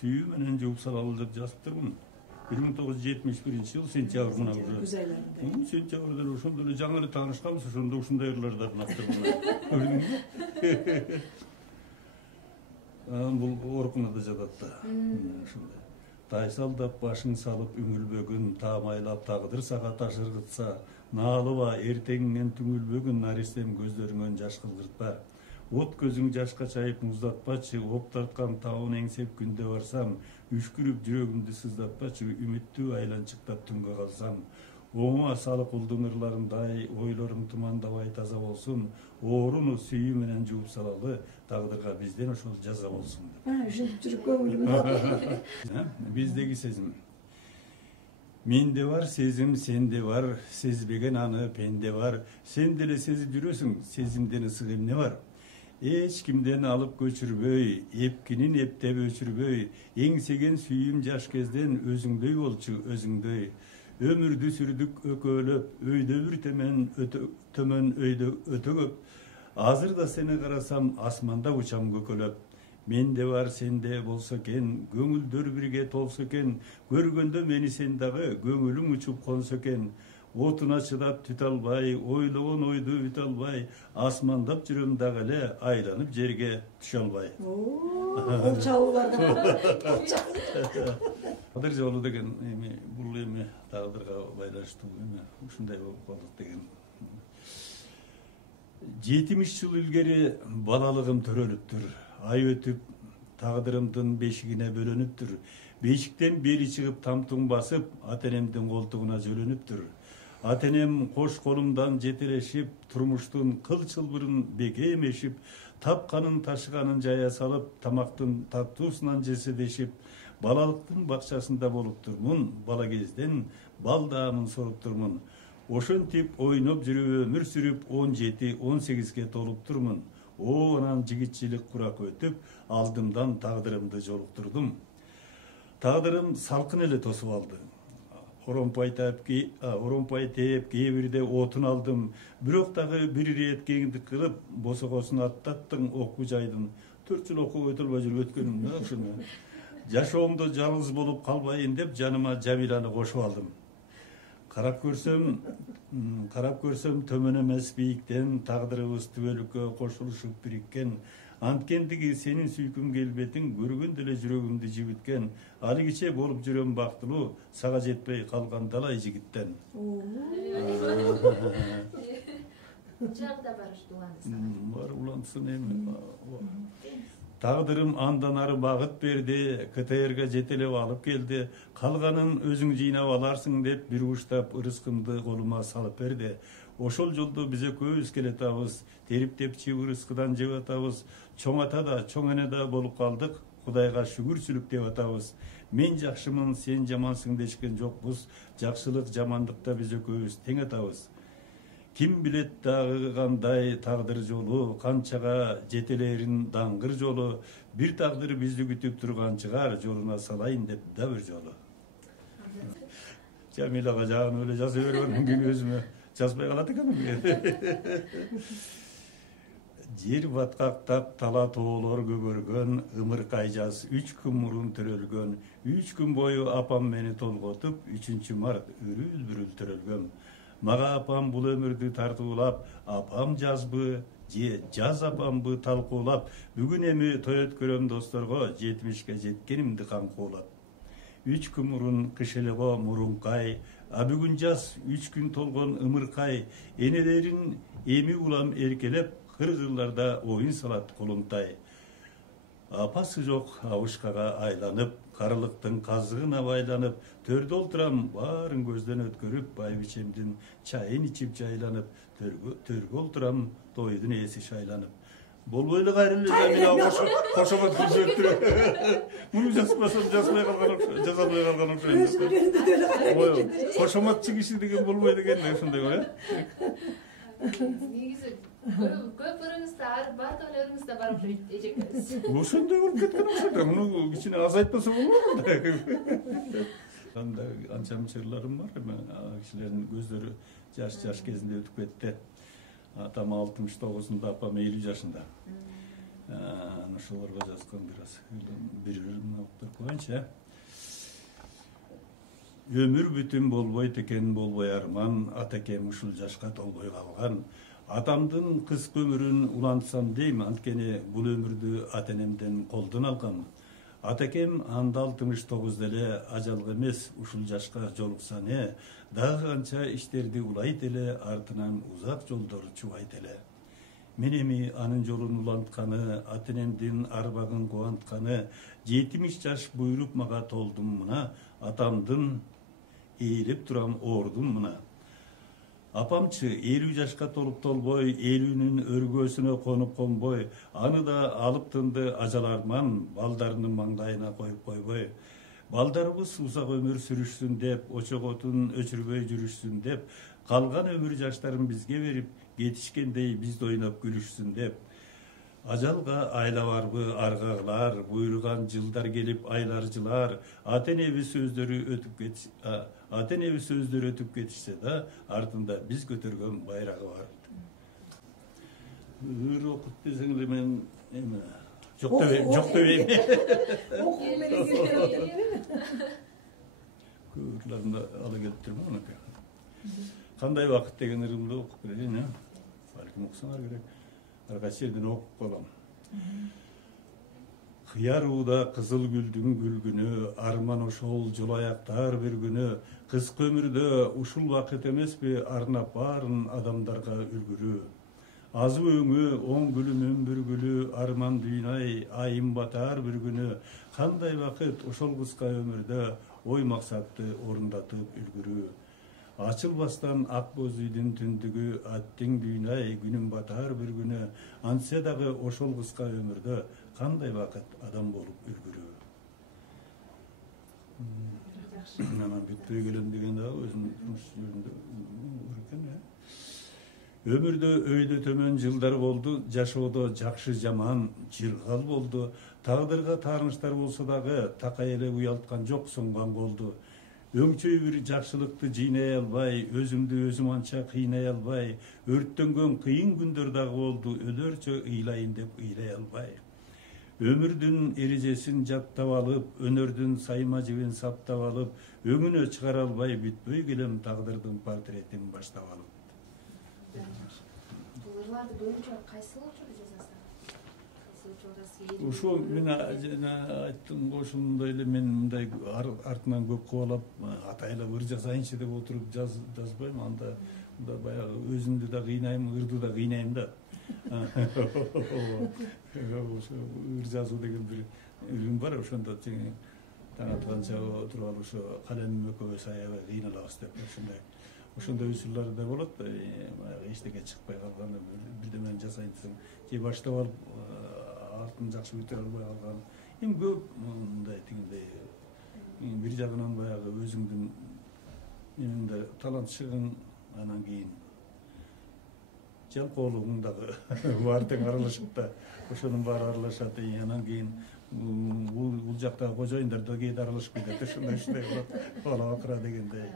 сүйүү менен жууп салалы деп жазыптырмын. 1971 сентябрь мына күз айларында. Сентябрда ошондо эле жаңы эле таанышканбыз, ошондо ушундай ырлардан аптырмын. Бул оркунада жатат да. Ушундай. Тайсалдап башың салып үңүлбөгүн, таамайлап тагдыр сага таш ыргытса, наалыба эртеңиңен түңүлбөгүн, наристем көздөрүңөн жаш кылгыртпа. От көзүң жашка чайып муздатпачы, оп тарткан табын эңсеп күндө барсам, үшкүрүп жүрөгүмдү сыздатпачы, үмүттүү айланчыктап түнгө калсам. Оңуа салык улдун ырларындай, ойлоруң тумандабай таза болсун, ооруну сүйүү менен жууп салалы, тагдырга бизден ошол жаза болсун. Ушинтип жүрүп көңүлүм. Биздеги сезим. Менде бар сезим, сенде бар, сезбеген аны пенде бар. Сен деле сезип жүрөсүң, сезимден ысык эмне бар? Эч кимден алып көчүрбөй, эпкинин эптеп өчүрбөй, эңсеген сүйүм жаш кезден өзүңдөй болчу, өзүңдөй. Өмүрдү сүрдүк өкөлөп, өйдө бир төмөн өйдө өтө көп. Азыр да сени карасам, асманда учам көкөлөп. Менде бар, сенде болсо экен, көңүлдөр бирге толсо экен, көргөндө мени сен дагы, көңүлүң учуп консо экен. Отуна чыдап түтө албай, ойлогон ойду үтө албай, асмандап жүрөм дагы эле, айланып жерге түшө албай. Бул чабуулардан. Тагдыр жолу деген эми бул эми тагдырга байланыштуу эми ушундай болуп калдык деген. 70 жыл илгери балалыгым төрөлүптүр. Ай өтүп тагдырымдын бешигине бөлөнүптүр. Бешиктен бери чыгып тамтуң басып, ата-энемдин колтугуна жөлөнүптүр. Ата-энем кош колумдан жетелешип, турмуштун кыл чылбырын бекемешип, тапканын ташыганын жая салып, тамактын таттуусунан жеседешип, балалыктын бакчасында болуптурмун, бала кезден бал даамын соруптурмун. Ошентип ойноп жүрүп өмүр сүрүп, 17-18ге толуптурмун. Анан жигитчилик курак өтүп, алдымдан тагдырымды жолуктурдум. Тагдырым салкын эле тосуп алды. Оромпай тээп, кээ бирде отун алдым. Бирок дагы бир ирет кеңдик кылып, босогосун аттаттың окуу жайдын. 4 жыл окууга өтө албай жүрүп өткөнүм да ушуну. Жашоомдо жалгыз болуп калбайын деп жаныма Жамиланы кошуп алдым. Карап көрсөм төмөн эмес бийиктен, тагдырыбыз түбөлүккө кошулушуп бириккен. Анткендиги сенин сүйкүм келбетиң көргөн деле жүрөгүмдү жибиткен. Али киче болуп жүрөм бактылуу, сага жетпей калган талай жигиттен. Жагда барышты улансын. Бар улансын эми. Тагдырым андан ары багыт берди, КТРга жетелеп алып келди. Калганын өзүң жыйнап аларсың деп бир уштап ырыскымды колума салып берди. Ошол жолдо биз экөөбүз келатабыз, териптеп чыйып ырыскыдан жеп атабыз. Чоң ата да, чоң эне да болуп калдык, Кудайга шүгүрчүлүк деп атабыз. Мен жакшымын, сен жамансың дешкен жокпуз. Жакшылык, жамандыкта биз экөөбүз тең атабыз. Ким билет дагы кандай тагдыр жолу, канчага жетелерин даңгыр жолу. Бир тагдыр бизди күтүп турган чыгар, жолуна салайын деп да бир жолу. Жамилага жагын эле жаза бергөндөн кийин өзүмө жазбай калат экенмин. Жер баткактап тала тоолор көгөргөн, ымыркай жаз 3 күн мурун төрөлгөн. 3 күн бою апам мени толготуп, 3 март үрүл-бүрүл төрөлгөн. Мага апам бул өмүрдү тартуулап, апам жазбы, же жаз апамбы талкуулап, бүгүн эми той өткөрөм досторго, 70ке жеткенимди камкуулап. 3 күн мурун кыш элего мурункай, а бүгүн жаз 3 күн толгон ымыркай, энелерин эми улам эркелеп, кыргырларда оюн салат колунтай. Апасы жок абышкага айланып, карылыктын казыгына байланып, төрдө олтурам баарын көздөн өткөрүп, байбичемдин чайын ичип жайланып, төргө олтурам тойдун ээси шайланып. Болбой эле кайрылы Жамила кошомот көрсөттүр. Муну жазбасам жазбай калган окшойт. Өзү билгенди деле кайрылы. Кошоматчы киши деген болбойт экен, ошондой го. Негизи көп ырыңызда бардык эле ырыңызда бар окшойт эжекебиз. Ошондой болуп кеткен окшойт. Муну кичине азайтпаса болбойт. Анда анча чырларым бар эми, кишилердин көздөрү жаш кезинде өтүп кетти. Атам 69-да, апам 50 жашында. ошолорго жазган бир аз бирин окуп коеюнчу. Өмүр бүтүн болбойт экен, болбой арман, атакем ушул жашка толбой калган. Атамдын кыска өмүрүн улантсам дейм, анткени бул өмүрдү ата-энемден колдон алгам. Атакем андал тыныч тогуз деле, ажалга эмес ушул жашка жолукса не, дагы канча иштерди улайт эле, артынан узак жолдор чубайт эле. Мен эми анын жолун улантканы, ата-энемдин арбагын кубантканы, 70 жаш буйруп мага толдум мына, атамдын ээлеп турам оордум мына. Апамчы 50 жашка толуп толбой, 50-нүн өргөсүнө конуп конбой, аны да алып тынды ажал арман, балдарынын маңдайына коюп койбой. Балдарыбыз узак өмүр сүрүшсүн деп, очоготун өчүрбөй жүрүшсүн деп, калган өмүр жаштарын бизге берип, кетишкендей бизди ойноп күлүшсүн деп. Ажалга айлабарбы аргагылар, буйруган жылдар келип айлар жылар, ата-энебиз сөздөрү өтүп кетишсе да, артында биз көтөргөн байрагы бар. Ыр окуп десең эле мен эме жок дебейм. Окуу менен келген. Көрлөрүндө ала келип турмун анакы. Кандай вакыт деген ырымды окуп берейин, э? Балким окусаңар керек. Ар кайсы жерден окуп калам. Кыяр ууда кызыл гүлдүн гүлгүнү, арман ошол жол аяктар бир күнү, кыска өмүрдө ушул вакыт эмеспи арнап баарын адамдарга үлгүрүү. Азы өңү, оң гүлүмүн бир гүлү, арман дүйнөй, айым батар бир күнү, кандай вакыт ошол кыска өмүрдө ой максатты орундатып үлгүрүү. Ачылбастан ак боз үйдүн түндүгү, аттың дүйнөй, күнүм батар бир күнү, антсе дагы ошол кыска өмүрдө кандай вакыт адам болуп үлгүрүү. Анан бүтпөй келем деген дагы өзүнүн турмуш жөнүндө экен, э? Өмүрдө өйдө төмөн жылдар болду, жашоодо жакшы жаман жыргал болду. Тагдырга таарынычтар болсо дагы такай эле уялткан жок соңган голду. Өңчөй бир жакшылыкты жыйнай албай, өзүмдү өзүм анча кыйнай албай, өрттөнгөн кыйын күндөр дагы болду, өлөрчө ыйлайын деп ыйлай албай. Өмүрдүн эрежесин жаттап алып, өнөрдүн сайма жибин саптап алып, өңүнө чыгара албай бүтпөй келем тагдырдын портретин баштап алып. Бул ырларды көбүнчө кайсыл учурда жазасың? Ушул мен жана айттым, ошондой эле мен мындай артынан көп кубалап, атайлап ыр жазайынчы деп отуруп жазбайм. Анда баягы өзүмдү да кыйнайм, ырды да кыйнайм да. Ошо ыр жазуу деген бир ырым бар, ошондо тең таң атканча отуруп алып ошо калемим экөөбүз аябай кыйналабыз деп ошондой учурлар да болот. Баягы эчтеке чыкпай калган, бирдемени жасайын десең, же баштап алып артын жакшы бүтүрө албай калган. Эми көп мындай тигиндей бир жагынан баягы өзүңдүн эмеңде талант чыгын, анан кийин жалкоолугуң дагы бар тең аралашып да, ошонун баары аралашат. Анан кийин бул жактагы кожоюндар да кээде аралашып кетет, ошондой болот. Бала акыра дегендей.